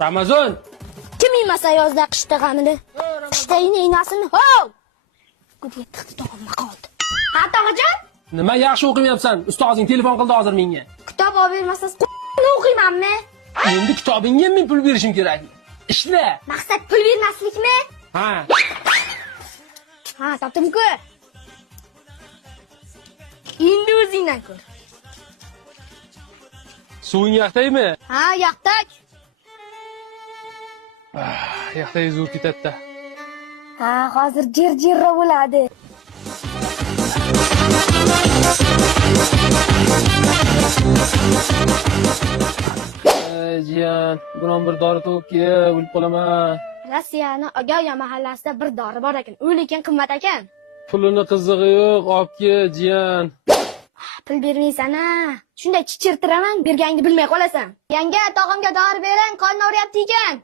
Ramazon. Kim yemasa yozda qishda g'amini? Qishda inasini. Ho! Gudga tiqdi tog'imma qoldi. Ha, tog'ajon? Nima yaxshi o'qimayapsan? Ustozing telefon qildi hozir menga. Kitob olib bermasiz, o'qiymanmi? Endi kitobingga men pul berishim kerak. Ishla. Maqsad pul bermaslikmi? Ha. Ha, topdim-ku. Endi o'zingdan ko'r. Suving yaqtaymi? Ha, yaqtak. Yaqtay zo'r ketadi. Ha, hozir jir-jirra bo'ladi. Jiyan, biron bir dori topib o'lib qolaman. Rossiyani Ogoya mahallasida bir dori bor ekan. U lekin qimmat ekan. Pulini qizig'i yo'q, olib kel, jiyan. Pul bermaysan-a? Shunday chichirtiraman, berganingni bilmay qolasan. Yanga, tog'amga dori bering, qon o'ryapti ekan.